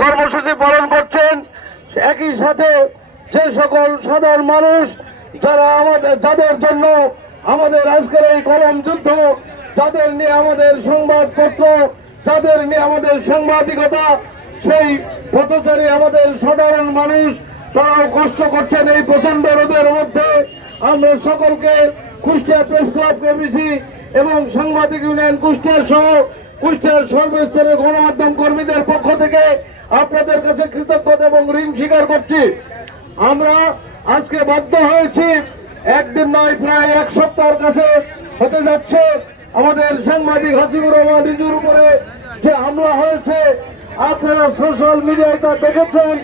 কর্মসূচি পালন করছেন। একই সাথে যে সকল সাধারণ মানুষ যাদের জন্য আমাদের আজকের এই কলম যুদ্ধ, যাদের নিয়ে আমাদের সংবাদপত্র, যাদের নিয়ে আমাদের সাংবাদিকতা, সেই পথচারী আমাদের সাধারণ মানুষ তারাও কষ্ট করছেন এই প্রচন্ড রোদের মধ্যে। আমরা সকলকে কুষ্টিয়া প্রেস ক্লাব কেবিসি এবং সাংবাদিক ইউনিয়ন কুষ্টিয়া সহ কুষ্টিয়ার সর্বস্তরের গণমাধ্যম কর্মীদের পক্ষ থেকে আপনাদের কাছে কৃতজ্ঞতা এবং ঋণ স্বীকার করছি। আমরা আজকে বাধ্য হয়েছি, একদিন নয় প্রায় এক সপ্তাহের কাছে হতে যাচ্ছে আমাদের সাংবাদিক হাসিবুর রহমান রিজুর উপরে যে হামলা হয়েছে। আপনারা সোশ্যাল মিডিয়ায় তা দেখেছেন,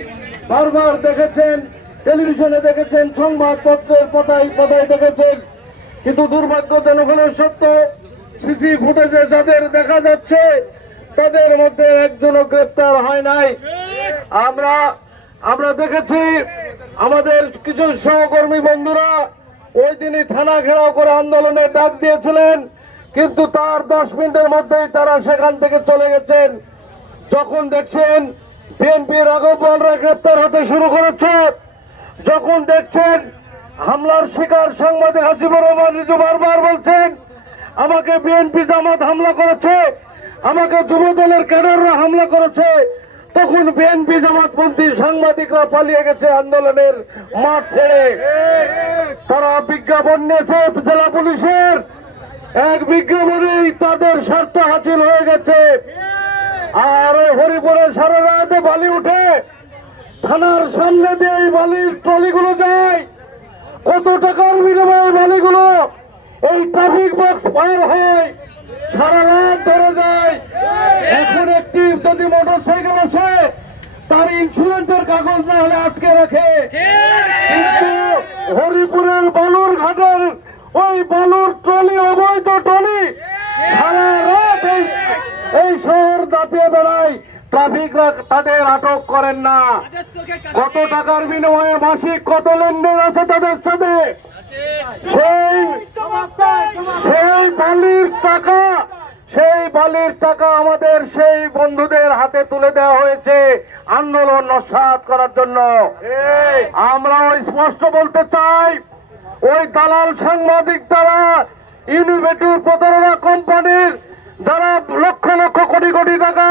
বারবার দেখেছেন, টেলিভিশনে দেখেছেন, সংবাদপত্রের পাতায় পাতায় দেখেছেন। কিন্তু দুর্ভাগ্যজনক হলো সত্য, সিসি ফুটেজে যাদের দেখা যাচ্ছে তাদের মধ্যে একজনও গ্রেপ্তার হয় নাই। আমরা দেখেছি আমাদের কিছু সহকর্মী বন্ধুরা ওই দিনই থানা ঘেরাও করে আন্দোলনের ডাক দিয়েছিলেন, কিন্তু তার 10 মিনিটের মধ্যেই তারা সেখান থেকে চলে গেছেন। যখন দেখছেন বিএনপির আগরওয়ালরা গ্রেপ্তার হতে শুরু করেছে, যখন দেখছেন হামলার শিকার সাংবাদিক হাসিবুর রহমান রিজু বারবার বলছেন আমাকে বিএনপি জামাত হামলা করেছে, আমাকে যুব দলের ক্যাডাররা হামলা করেছে, তখন বিএনপি জামাতপন্থী সাংবাদিকরা পালিয়ে গেছে আন্দোলনের মাঠ ছেড়ে। তারা বিজ্ঞাপন নিয়েছে জেলা পুলিশের, এক বিজ্ঞাপনেই তাদের স্বার্থ হাসিল হয়ে গেছে। আর হরিপুরে সারা রাতে বালি উঠে, থানার সামনে দিয়ে এই বালির ট্রলিগুলো যায়। কত টাকার বিনিময়ে বালিগুলো এই ট্রাফিক বক্স পার হয়, সারা রাত ধরে যায়। এখন একটি যদি মোটরসাইকেল আসে তার ইন্স্যুরেন্সের কাগজ না হলে আটকে রাখে, কিন্তু হরিপুরের বালুর ঘাটের ওই বালুর ট্রলি, অবৈধ ট্রলি সারা রাত এই শহর দাপিয়ে বেড়ায়। ট্রাফিকরা তাদের আটক করেন না। কত টাকার বিনিময়ে মাসিক কত লেনদেন আছে তাদের সাথে, সেই বালির টাকা আমাদের সেই বন্ধুদের হাতে তুলে দেওয়া হয়েছে আন্দোলন নস্যাৎ করার জন্য। আমরা স্পষ্ট বলতে চাই, ওই দালাল সাংবাদিক দ্বারা ইনোভেটিভ প্রতারণা কোম্পানির যারা লক্ষ লক্ষ কোটি কোটি টাকা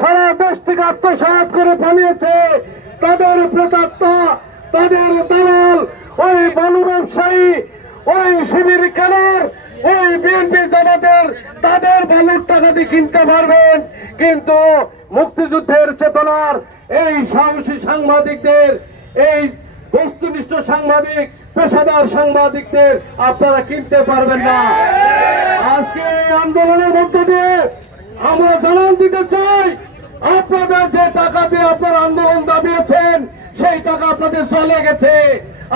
সারা দেশ থেকে আত্মসাৎ করে পালিয়েছে, তাদের প্রেতাত্মা, তাদের দালাল, ওই বালু ব্যবসায়ী, ওই শিবির ক্যাডার, ওই বিএনপি জামাতের তাদের বালুর টাকা দিয়ে কিনতে পারবেন। কিন্তু মুক্তিযুদ্ধের চেতনার এই সাহসী সাংবাদিকদের, এই বস্তুনিষ্ঠ সাংবাদিক, পেশাদার সাংবাদিকদের আপনারা কিনতে পারবেন না। আজকে এই আন্দোলনের মধ্য দিয়ে আমরা জানান দিতে চাই, আপনাদের যে টাকা দিয়ে আপনারা আন্দোলন দাবিয়েছেন সেই টাকা আপনাদের চলে গেছে,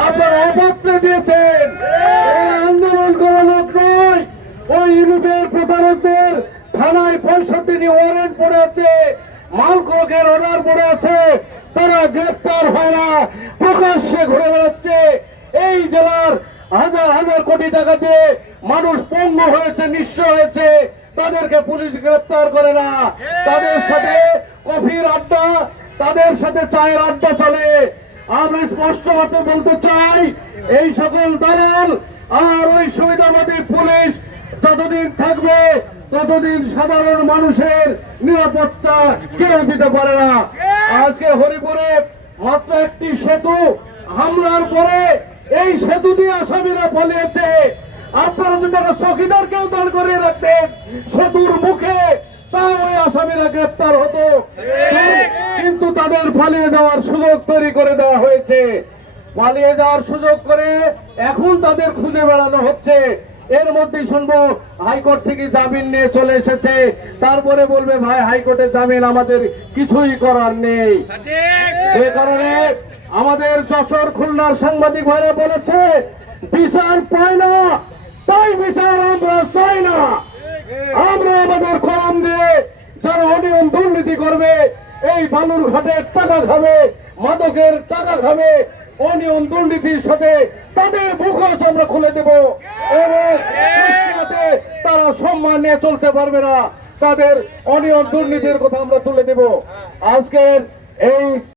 আপনারা অপাত্রে দিয়েছেন। এই আন্দোলন করা লোক নয়, ওই ইউনিটের প্রধানদের থানায় 65 ওয়ারেন্ট পড়ে আছে, মাল ক্রোকের অর্ডার পড়ে আছে, তারা গ্রেপ্তার হয় না, প্রকাশ্যে ঘুরে বেড়াচ্ছে। এই জেলার হাজার হাজার কোটি টাকা দিয়ে মানুষ পঙ্গু হয়েছে, নিঃস্ব হয়েছে, তাদেরকে পুলিশ গ্রেপ্তার করে না। তাদের সাথে কফির আড্ডা, তাদের সাথে চায়ের আড্ডা চলে। আমরা স্পষ্ট মতে বলতে চাই, এই সকল দালাল আর ওই সুবিধাবাদী পুলিশ যতদিন থাকবে ততদিন সাধারণ মানুষের নিরাপত্তা কেউ দিতে পারে না। আজকে হরিপুরে মাত্র একটি সেতু হামলার পরে এই সেতু দিয়ে আসামিরা পালিয়েছে। আপনারা যদি একটা চৌকিদারকেও দাঁড় করিয়ে রাখতেন সেতুর মুখে, তাও ওই আসামিরা গ্রেপ্তার হতো, কিন্তু তাদের পালিয়ে যাওয়ার সুযোগ তৈরি করে দেওয়া হয়েছে। পালিয়ে যাওয়ার সুযোগ করে এখন তাদের খুঁজে বেড়ানো হচ্ছে। এর মধ্যেই শুনবো হাইকোর্ট থেকে জামিন নিয়ে চলে এসেছে, তারপরে বলবে ভাই হাইকোর্টের জামিন আমাদের কিছুই করার নেই। এ কারণে আমাদের যশোর খুলনার সাংবাদিক ভাইরা বলেছে বিচার পায় না, তাই বিচার আমরা চাই না। আমরা আমাদের কলম দিয়ে যারা অনিয়ম দুর্নীতি করবে, এই বালুর ঘাটের টাকা খাবে, মাদকের টাকা খাবে, অনিয়ম দুর্নীতির সাথে তাদের মুখোশ আমরা খুলে দেব এবং তারা সম্মান নিয়ে চলতে পারবে না। তাদের অনিয়ম দুর্নীতির কথা আমরা তুলে দেব। আজকের এই